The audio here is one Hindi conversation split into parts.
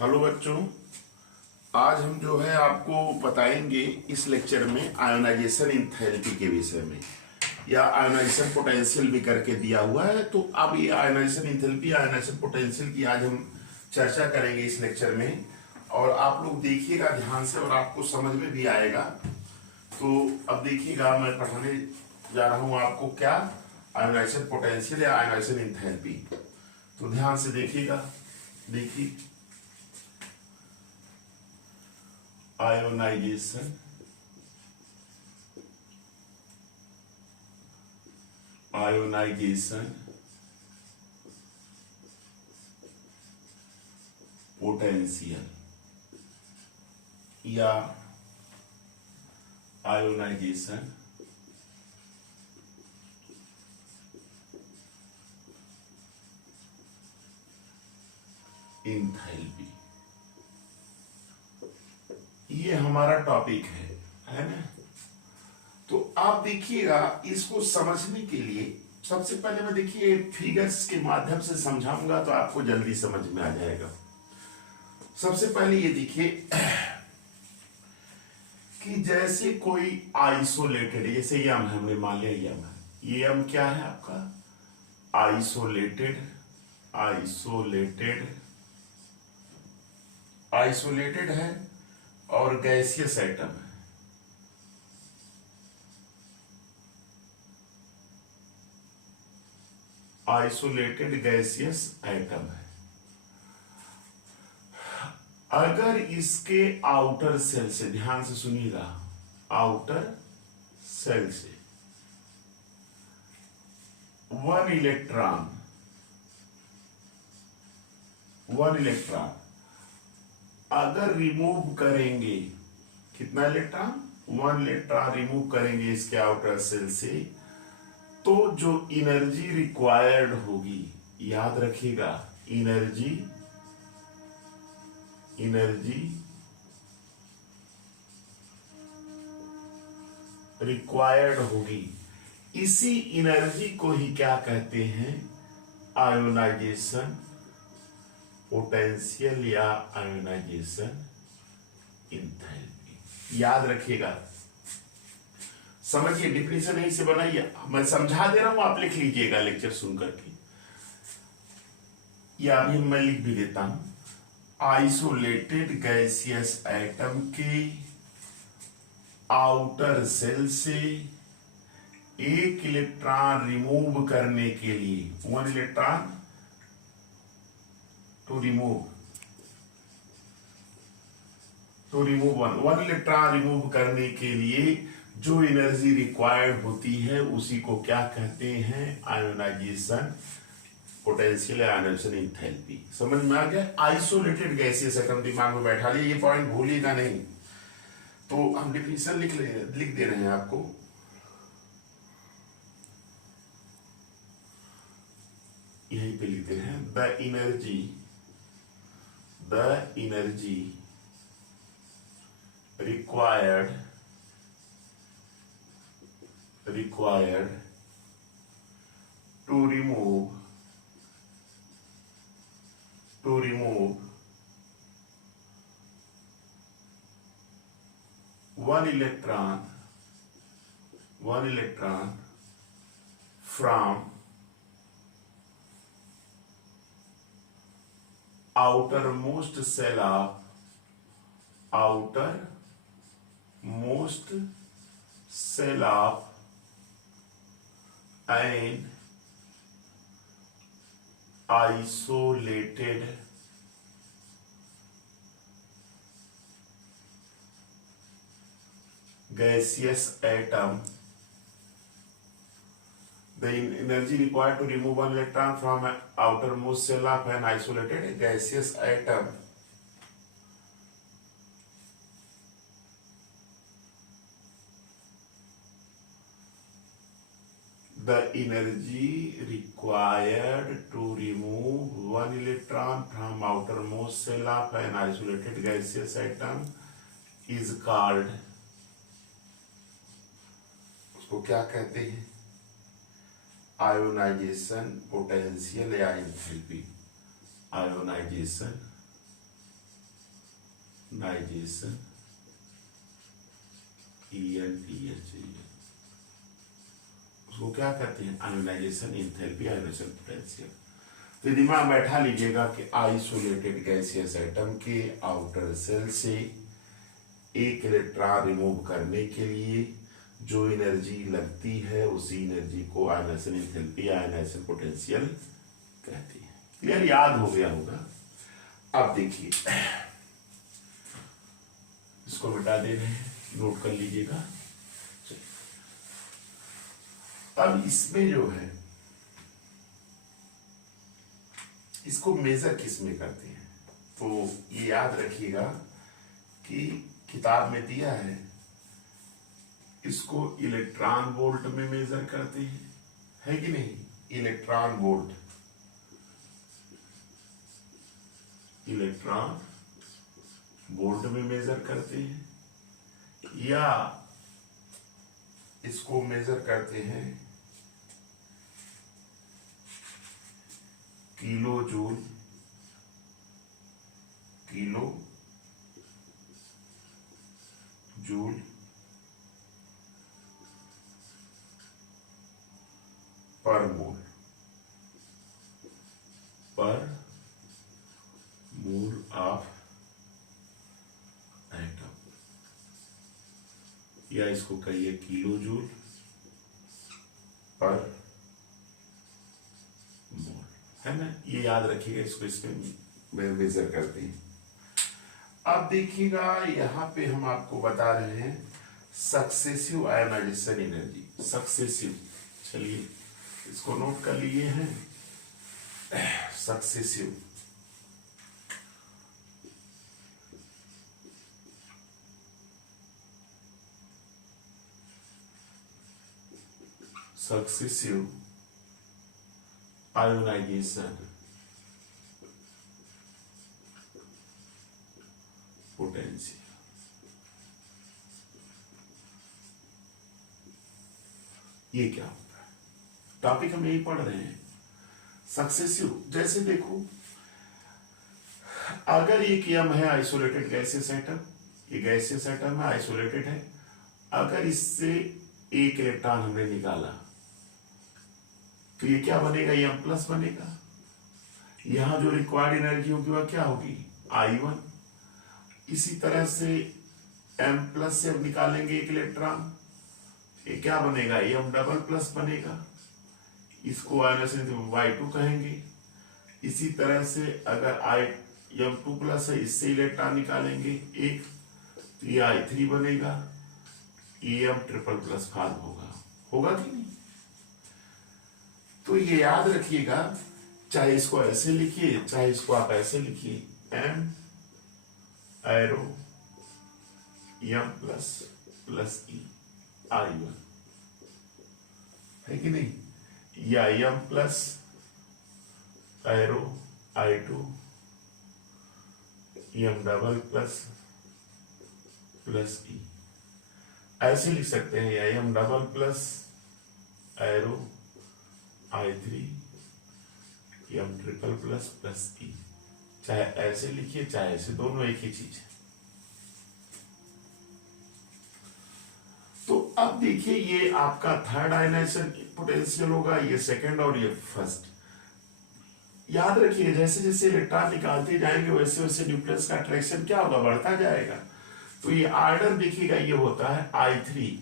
हेलो बच्चों। आज हम जो है आपको बताएंगे इस लेक्चर में आयोनाइजेशन एंथैल्पी के विषय में, या आयोनाइजेशन पोटेंशियल भी करके दिया हुआ है। तो अब ये आयोनाइजेशन एंथैल्पी, आयोनाइजेशन पोटेंशियल की आज हम चर्चा करेंगे इस लेक्चर में। और आप लोग देखिएगा ध्यान से और आपको समझ में भी आएगा। तो अब देखिएगा, मैं पढ़ाने जा रहा हूँ आपको क्या, आयोनाइजेशन पोटेंशियल या आयोनाइजेशन एंथैल्पी। तो ध्यान से देखिएगा। देखिए, आयोनाइजेशन आयोनाइजेशन पोटेंशियल या आयोनाइजेशन एंथैल्पी, ये हमारा टॉपिक है ना। तो आप देखिएगा, इसको समझने के लिए सबसे पहले मैं देखिए फिगर्स के माध्यम से समझाऊंगा तो आपको जल्दी समझ में आ जाएगा। सबसे पहले ये देखिए कि जैसे कोई आइसोलेटेड, जैसे यम हमने मान लिया, यम है, ये यम क्या है आपका, आइसोलेटेड आइसोलेटेड आइसोलेटेड है और गैसियस एटम है। आइसोलेटेड गैसियस एटम है। अगर इसके आउटर सेल से, ध्यान से सुनिएगा, आउटर सेल से वन इलेक्ट्रॉन अगर रिमूव करेंगे, कितना इलेक्ट्रॉन, वन इलेक्ट्रॉन रिमूव करेंगे इसके आउटर सेल से, तो जो एनर्जी रिक्वायर्ड होगी, याद रखिएगा, एनर्जी रिक्वायर्ड होगी, इसी एनर्जी को ही क्या कहते हैं, आयोनाइजेशन पोटेंशियल या आयोनाइजेशन एंथैल्पी। याद रखिएगा, समझिए, डिफिनेशन यहीं से बनाइए, मैं समझा दे रहा हूं, आप लिख लीजिएगा लेक्चर सुन करके, या अभी मैं लिख भी देता हूं। आइसोलेटेड गैसियस एटम के आउटर सेल से एक इलेक्ट्रॉन रिमूव करने के लिए, one electron to remove one electron remove करने के लिए जो एनर्जी रिक्वायर्ड होती है उसी को क्या कहते हैं, आयोनाइजेशन पोटेंशियल या आयोनाइजेशन एंथैल्पी। समझ में आ गया। आइसोलेटेड गैसियस एटम दिमाग में बैठा लिया, ये पॉइंट भूलिएगा नहीं। तो हम डिफिनेशन लिख दे रहे हैं आपको। यहीं पे लिखते हैं, the energy required to remove one electron from outermost cell of an isolated gaseous atom. The energy required to remove one electron from an outermost cell of an isolated gaseous atom the energy required to remove one electron from outermost cell of an isolated gaseous atom is called, उसको क्या कहते हैं, आयोनाइजेशन पोटेंशियल या एंथैल्पी। आयोनाइजेशन नाइजेशन ENTH, उसको क्या कहते हैं? Ionisation enthalpy, ionization potential. तो दिमाग बैठा लीजिएगा कि आइसोलेटेड गैसियस एटम के आउटर सेल से एक इलेक्ट्रॉन रिमूव करने के लिए जो एनर्जी लगती है उसी एनर्जी को आयोनाइजेशन एंथैल्पी, आयोनाइजेशन पोटेंशियल कहती है। क्लियर? याद हो गया होगा। अब देखिए, इसको मिटा दे रहे हैं, नोट कर लीजिएगा। अब इसमें जो है, इसको मेजर किस में करते हैं? तो ये याद रखिएगा कि किताब में दिया है, इसको इलेक्ट्रॉन वोल्ट में मेजर करते हैं, है कि नहीं? इलेक्ट्रॉन वोल्ट, इलेक्ट्रॉन वोल्ट में मेजर करते हैं, या इसको मेजर करते हैं किलो जूल, किलो जूल पर मोल, पर मोल ऑफ एटम, या इसको कहिए किलो जूल पर मोल, है ना? ये याद रखिएगा, इसको इसमें मेजर करते हैं। अब देखिएगा, यहां पे हम आपको बता रहे हैं सक्सेसिव आयोनाइजेशन एनर्जी, सक्सेसिव। चलिए इसको नोट कर लिए हैं, सक्सेसिव। सक्सेसिव आयोनाइजेशन पोटेंशियल, ये क्या होता है? टॉपिक हम यही पढ़ रहे हैं, सक्सेसिव। जैसे देखो, अगर एक यम है आइसोलेटेड गैसियस एटम, ये गैसियस एटम है, आइसोलेटेड है, अगर इससे एक इलेक्ट्रॉन हमने निकाला तो ये क्या बनेगा? यम प्लस बनेगा। यहां जो रिक्वायर्ड एनर्जी होगी वह क्या होगी? I1। इसी तरह से M प्लस से अब निकालेंगे एक इलेक्ट्रॉन, ये क्या बनेगा? M डबल प्लस बनेगा। इसको आयोनाइजेशन Y2 कहेंगे। इसी तरह से अगर M2 प्लस है, इससे इलेक्ट्रॉन निकालेंगे एक, तो ये I3 बनेगा, M ट्रिपल प्लस फॉर्म होगा, होगा कि नहीं? तो ये याद रखिएगा, चाहे इसको ऐसे लिखिए, चाहे इसको आप ऐसे लिखिए, M arrow M plus plus E I1, है कि नहीं? या M plus arrow I2 M double plus plus E, ऐसे लिख सकते हैं, या M double plus arrow I3 M triple plus plus E। चाहे ऐसे लिखिए चाहे ऐसे, दोनों एक ही चीज है। तो अब देखिए, ये आपका थर्ड आयोनाइजेशन पोटेंशियल होगा, ये सेकंड और ये फर्स्ट। याद रखिए, जैसे जैसे इलेक्ट्रॉन निकालते जाएंगे वैसे वैसे न्यूक्लियस का अट्रैक्शन क्या होगा? बढ़ता जाएगा। तो ये आर्डर देखिएगा, ये होता है I3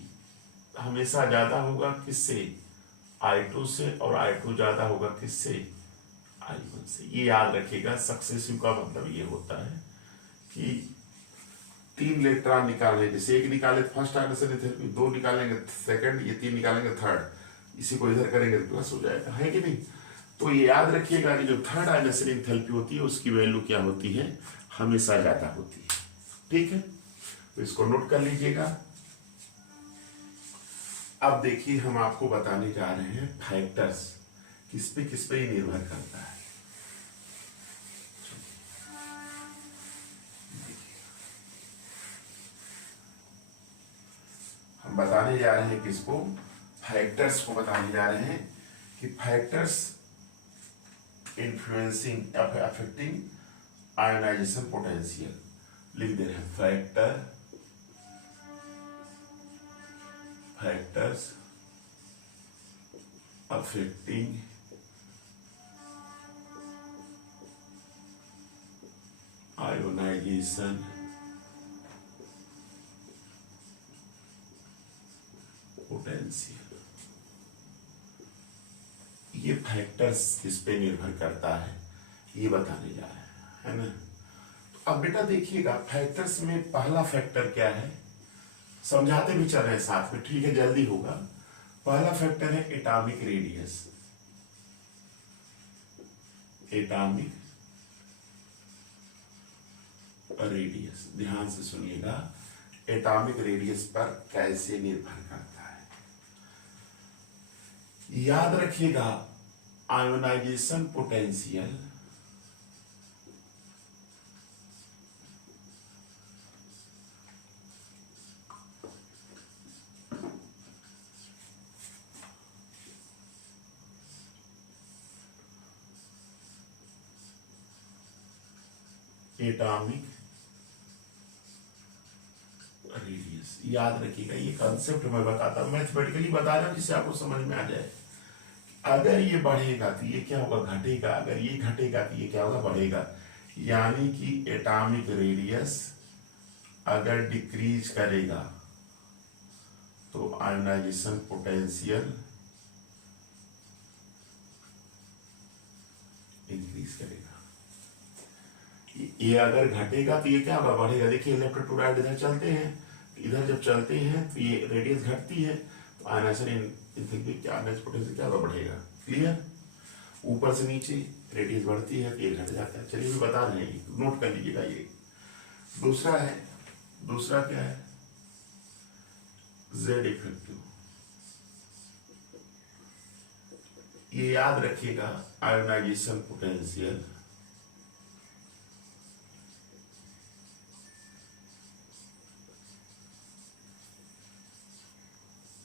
हमेशा ज्यादा होगा किससे? I2 से, और I2 ज्यादा होगा किससे? I1 से। ये याद रखिएगा, सक्सेसिव का मतलब ये होता है कि 3 इलेक्ट्रॉन निकालने, जैसे एक निकाले फर्स्ट आयोनाइजेशन एंथैल्पी, 2 निकालेंगे सेकंड, ये 3 निकालेंगे थर्ड, इसी को इधर करेंगे तो प्लस हो जाएगा, है कि नहीं? तो ये याद रखिएगा कि जो थर्ड आयोनाइजेशन एंथैल्पी होती है उसकी वैल्यू क्या होती है? हमेशा ज्यादा होती है। ठीक है, तो इसको नोट कर लीजिएगा। अब देखिए, हम आपको बताने जा रहे हैं फैक्टर्स, किस पे ही निर्भर करता है। हम बताने जा रहे हैं किसको? फैक्टर्स को बताने जा रहे हैं कि factors influencing affecting ionization potential, लिख दे रहे हैं फैक्टर्स अफेक्टिंग आयोनाइजेशन पोटेंशियल। ये फैक्टर्स किस पे निर्भर करता है ये बताने जा रहे हैं, है ना। तो अब बेटा देखिएगा फैक्टर्स में पहला फैक्टर क्या है, समझाते भी चल रहे हैं साथ में, ठीक है जल्दी होगा। पहला फैक्टर है एटॉमिक रेडियस। एटॉमिक रेडियस, ध्यान से सुनिएगा, एटॉमिक रेडियस पर कैसे निर्भर करता है। याद रखिएगा आयोनाइजेशन पोटेंशियल एटॉमिक रेडियस, याद रखिएगा ये कंसेप्ट मैं बताता हूं, मैथमेटिकली बता रहा हूं जिससे आपको समझ में आ जाए। अगर ये बढ़ेगा तो ये क्या होगा, घटेगा, अगर ये घटेगा तो ये क्या होगा, बढ़ेगा। यानी कि एटॉमिक रेडियस अगर डिक्रीज करेगा तो आयोनाइजेशन पोटेंशियल इंक्रीज करेगा। ये अगर घटेगा तो ये क्या होगा, बढ़ेगा। देखिए लेफ्ट टू राइट इधर चलते हैं, इधर जब चलते हैं तो ये रेडियस घटती है तो आयोनाइजेशन क्या पोटेंशियल क्या होगा, बढ़ेगा। क्लियर। ऊपर से नीचे रेडियस बढ़ती है तो ये घट जाता है। चलिए मैं बता रहे हैं, नोट कर लीजिएगा। ये दूसरा है, दूसरा क्या है, जेड इफेक्टिव। ये याद रखिएगा ionisation potential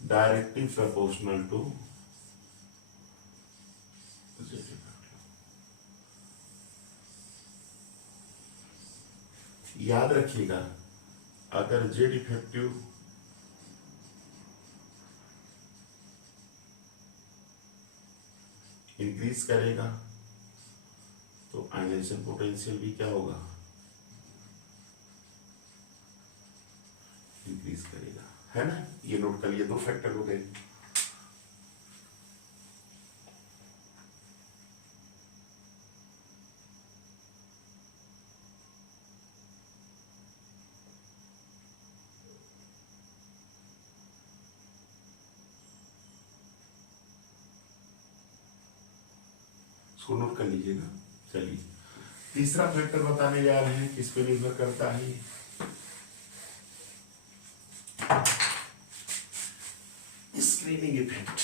directly proportional to Z effective. याद रखिएगा अगर जेड इफेक्टिव इंक्रीज करेगा तो आयोनाइजेशन पोटेंशियल भी क्या होगा, इंक्रीज करेगा, है ना। ये नोट कर लिए, दो फैक्टर हो गए। इसको नोट कर लीजिएगा। चलिए तीसरा फैक्टर बताने जा रहे हैं, किस पे निर्भर करता है। Screening effect.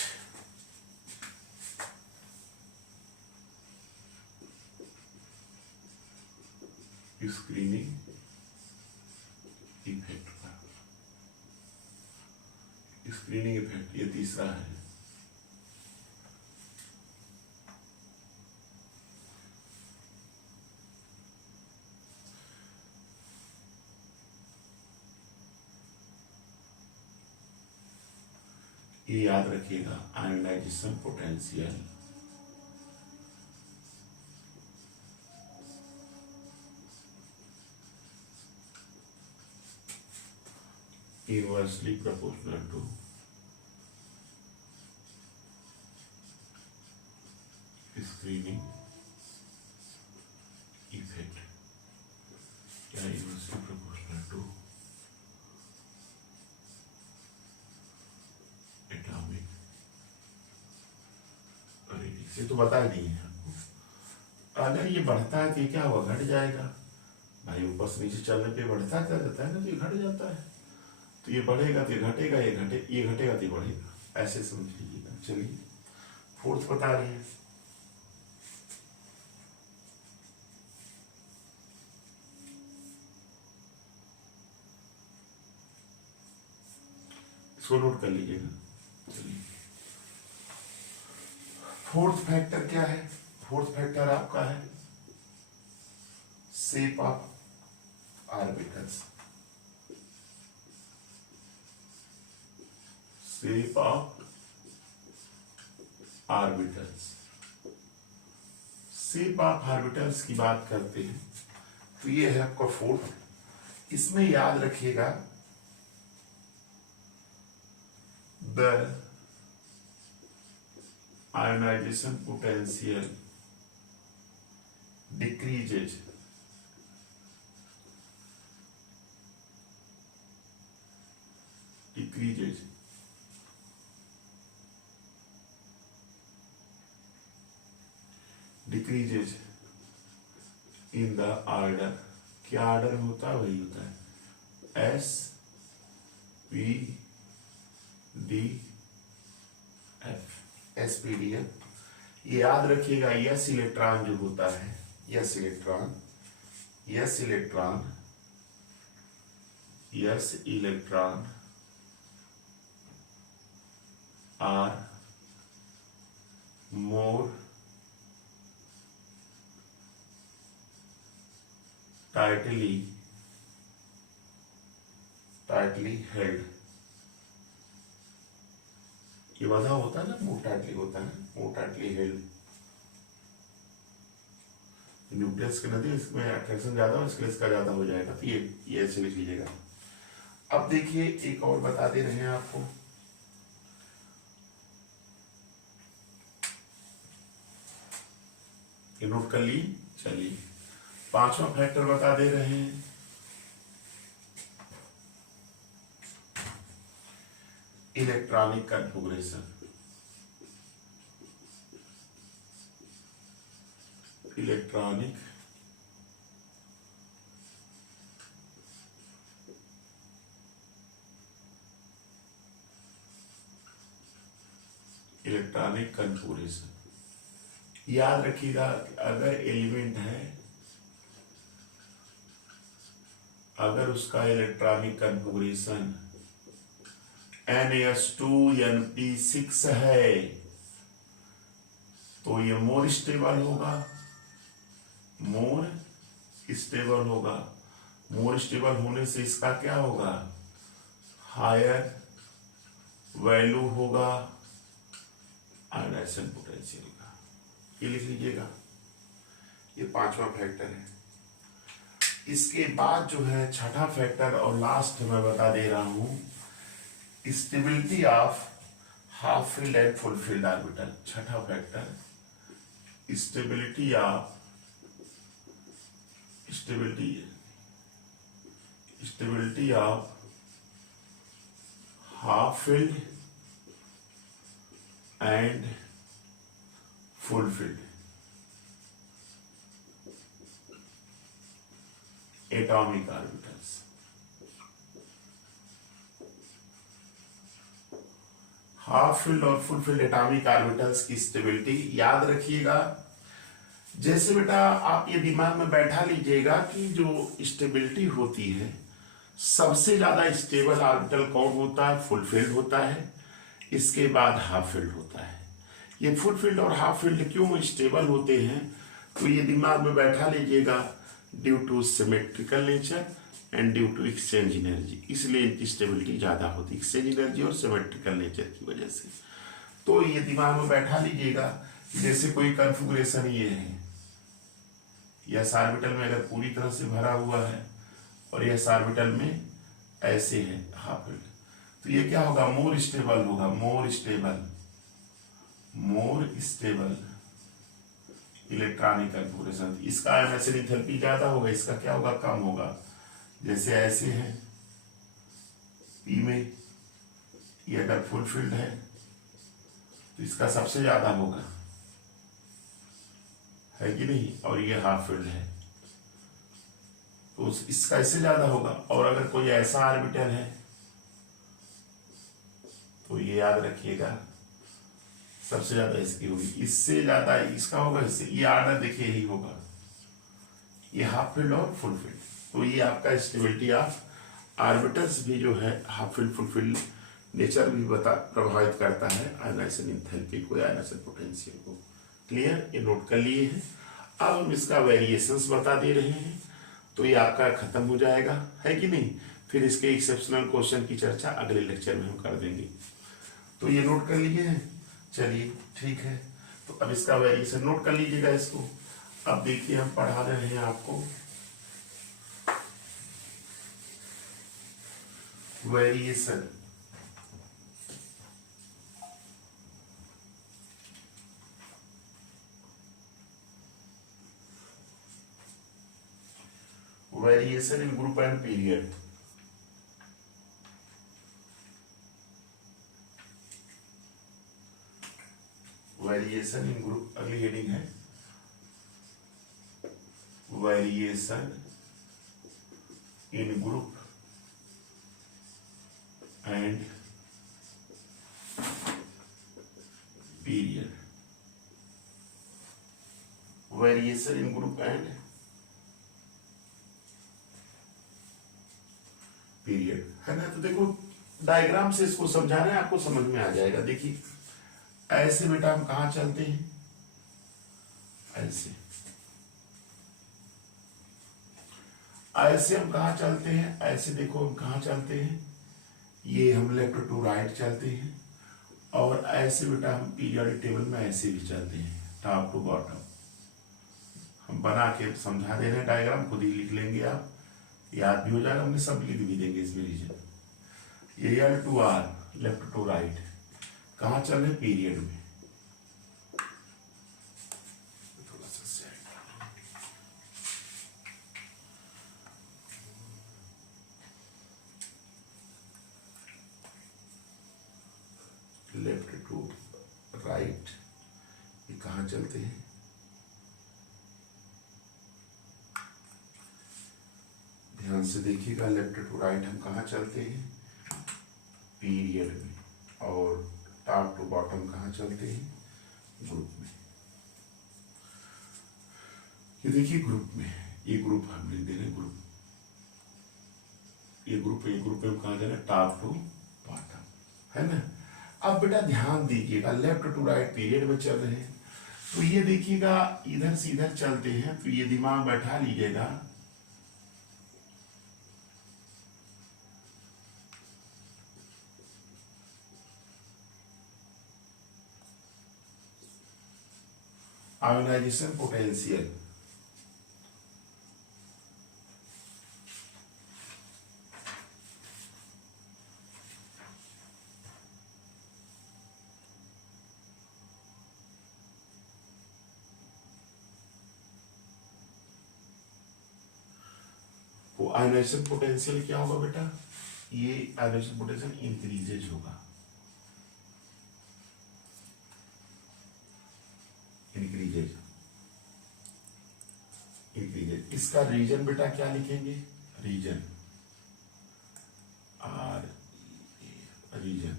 स्क्रीनिंग इफेक्ट का, स्क्रीनिंग इफेक्ट ये तीसरा है। ये याद रखिएगा ionisation potential inversely proportional to screening effect, या inversely proportional to atomic radius. ये तो बता ही नहीं है आपको। अगर ये बढ़ता है तो ये क्या होगा, घट जाएगा। भाई ऊपर से नीचे चलने पे बढ़ता क्या जाता है ना, तो ये घट जाता है। तो ये बढ़ेगा तो ये घटेगा, ये घटेगा तो ये बढ़ेगा, ऐसे समझ लीजिएगा। चलिए फोर्थ बता रहे हैं। इसको नोट कर लीजिएगा। चलिए फोर्थ फैक्टर क्या है, फोर्थ फैक्टर आपका है shape of orbitals, shape of orbitals. Shape of orbitals की बात करते हैं तो ये है आपका फोर्थ। इसमें याद रखिएगा the ionisation potential decreases in the order. क्या ऑर्डर होता है? वही होता है S P D F, S P D F. याद रखिएगा यस इलेक्ट्रॉन जो होता है, S electron are more tightly held. ये वजह होता है ना, मोर टाइटली होता है, मोर टाइटली हेल्ड। न्यूक्लियस के नदी इसमें अट्रैक्शन ज्यादा हो, इसलिए इसका ज्यादा हो जाएगा। तो ये ऐसे लिख लीजिएगा। अब देखिए एक और बता दे रहे हैं आपको, ये नोट कर ली। चलिए पांचवा फैक्टर बता दे रहे हैं, इलेक्ट्रॉनिक कन्फिगरेशन। Electronic configuration. याद रखिएगा अगर एलिमेंट है, अगर उसका इलेक्ट्रॉनिक कन्फिगरेशन NS2Np6 है तो ये मोर स्टेबल होगा। मोर स्टेबल होने से इसका क्या होगा? हायर वैल्यू होगा आयोनाइजेशन पोटेंशियल का। ये लिख लीजिएगा, ये पांचवा फैक्टर है। इसके बाद जो है छठा फैक्टर और लास्ट मैं बता दे रहा हूं, stability of half filled and full filled orbital. छठा factor stability of half filled and full filled atomic orbitals. Half field और फुल फील्ड एटॉमिक ऑर्बिटल्स की स्टेबिलिटी याद रखिएगा। जैसे बेटा आप ये दिमाग में बैठा लीजिएगा कि जो स्टेबिलिटी होती है, सबसे ज्यादा स्टेबल ऑर्बिटल कौन होता है? फुल फील्ड होता है, इसके बाद हाफ फील्ड होता है। ये फुल फील्ड और हाफ फील्ड क्यों स्टेबल होते हैं? तो ये दिमाग में बैठा लीजिएगा, due to symmetrical nature and due to exchange energy, इसलिए इनकी स्टेबिलिटी ज्यादा होती है, एक्सचेंज एनर्जी और सिमेट्रिकल नेचर की वजह से। तो ये दिमाग में बैठा लीजिएगा, जैसे कोई कन्फिगरेशन ये है, यस ऑर्बिटल में अगर पूरी तरह से भरा हुआ है और यस ऑर्बिटल में ऐसे है हाफ फील्ड, तो ये क्या होगा? मोर स्टेबल होगा, मोर स्टेबल इलेक्ट्रॉनिक कन्फिगरेशन। इसका आयोनाइजेशन एंथैल्पी ज्यादा होगा, इसका क्या होगा? कम होगा। जैसे ऐसे है पी में, ये अगर फुल फील्ड है तो इसका सबसे ज्यादा होगा, है कि नहीं? और ये हाफ फील्ड है तो इसका इससे ज्यादा होगा। और अगर कोई ऐसा ऑर्बिटल है तो ये याद रखिएगा सबसे ज्यादा इसकी होगी, इससे ज्यादा इसका होगा, इससे। ये ऑर्डर देखिए यही होगा, ये हाफ फील्ड और फुल फील्ड। तो ये आपका स्टेबिलिटी ऑफ ऑर्बिटल्स भी जो है half field full field nature भी प्रभावित करता है आयोनाइजेशन एंथैल्पी को, आयोनाइजेशन पोटेंशियल को। क्लियर? ये नोट कर लिए हैं। अब हम इसका वेरिएशंस बता दे रहे हैं। तो ये आपका खत्म हो जाएगा, है कि नहीं। फिर इसके एक्सेप्शनल क्वेश्चन की चर्चा अगले लेक्चर में हम कर देंगे। तो ये नोट कर लिए हैं, चलिए ठीक है। तो अब इसका वेरिएशन नोट कर लीजिएगा इसको। अब देखिए हम पढ़ा रहे हैं आपको variation variation in group and period. Variation in group, अगली हेडिंग है variation in group and period. Variation in group and period, है ना। तो देखो डायग्राम से इसको समझाना है, आपको समझ में आ जाएगा। देखिए ऐसे बेटा हम कहां चलते हैं, ऐसे ऐसे हम कहां चलते हैं, ऐसे देखो हम कहां चलते हैं, ये हम लेफ्ट टू राइट चलते हैं। और ऐसे बेटा हम पीरियोडिक टेबल में ऐसे भी चलते हैं, टॉप टू बॉटम। हम बना के समझा दे रहे हैं, डायग्राम खुद ही लिख लेंगे, आप याद भी हो जाएगा, हमने सब लिख भी देंगे इसमें रीजन। ये L to R, left to right, कहां चल रहे, पीरियड में। थोड़ा सा लेफ्ट टू राइट, ये कहां चलते हैं, ध्यान से देखिएगा। लेफ्ट टू राइट हम कहां चलते हैं, पीरियड में। और टॉप टू बॉटम कहां चलते हैं, ग्रुप में। ये देखिए ग्रुप में, ये ग्रुप हम लिख दे रहे ग्रुप, ये ग्रुप में हम कहां जा रहे हैं, टॉप टू बॉटम, है ना। अब बेटा ध्यान दीजिएगा, लेफ्ट टू राइट पीरियड में चल रहे हैं, तो ये देखिएगा इधर से इधर चलते हैं, तो ये दिमाग बैठा लीजिएगा। आयोनाइजेशन पोटेंशियल, वो आयोनाइजेशन पोटेंशियल क्या होगा बेटा, ये आयोनाइजेशन पोटेंशियल इंक्रीजेज होगा, इंक्रीजेज। इसका रीजन बेटा क्या लिखेंगे, रीजन, आर रीजन।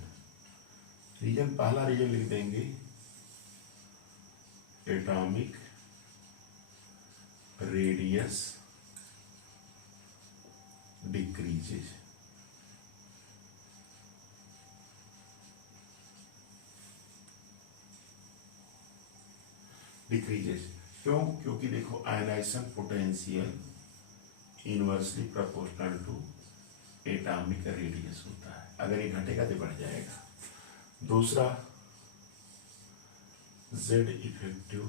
रीजन पहला रीजन लिख देंगे एटॉमिक रेडियस डिक्रीजेज। डिक्रीजेज क्यों, क्योंकि देखो ionisation potential inversely proportional to atomic radius होता है, अगर ये घटेगा तो बढ़ जाएगा। दूसरा जेड इफेक्टिव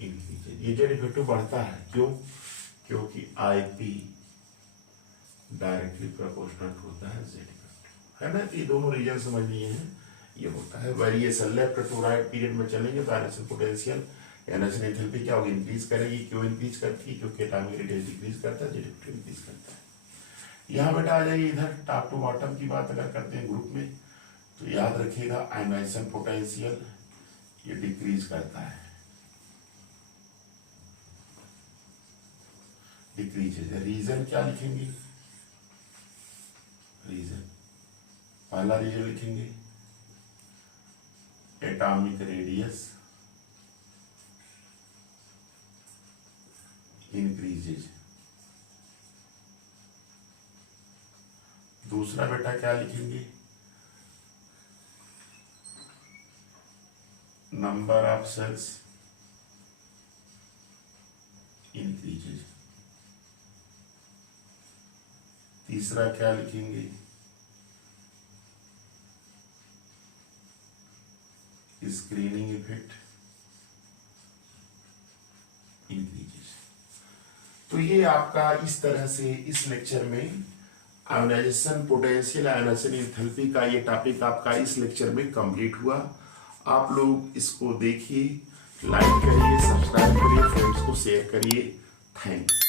इंक्रीजेज, ये जेड इफेक्टिव बढ़ता है, क्यों, क्योंकि आईपी डायरेक्टली प्रोपोर्शनल होता है जेड इफेक्टिव, है ना। ये दोनों रीजन समझ लिए हैं, ये होता है variation. Left to right period में चलेंगे तो आयनाइजेशन पोटेंशियल आयनाइजेशन एंथैल्पी क्या होगी, इंक्रीज करेगी। क्यों इंक्रीज करती है, क्योंकि एटॉमिक रेडियस डिक्रीज करता है, जेड इफेक्टिव इंक्रीज करता है। यहाँ बेटा आ जाइए इधर, टॉप टू बॉटम की बात अगर करते हैं ग्रुप में, तो याद रखिएगा आयनाइजेशन पोटेंशियल ये डिक्रीज करता है, डिक्रीज है। रीजन क्या लिखेंगे, रीजन पहला रीजन लिखेंगे एटॉमिक रेडियस इंक्रीजेज। दूसरा बेटा क्या लिखेंगे, नंबर ऑफ सेल्स इंक्रीजेज। तीसरा क्या लिखेंगे, स्क्रीनिंग इफेक्ट इंक्रीजेज। तो ये आपका इस तरह से इस लेक्चर में आयोनाइजेशन पोटेंशियल, आयोनाइजेशन एंथैल्पी का ये टॉपिक आपका इस लेक्चर में कंप्लीट हुआ। आप लोग इसको देखिए, लाइक करिए, सब्सक्राइब करिए, फ्रेंड्स को शेयर करिए। थैंक्स।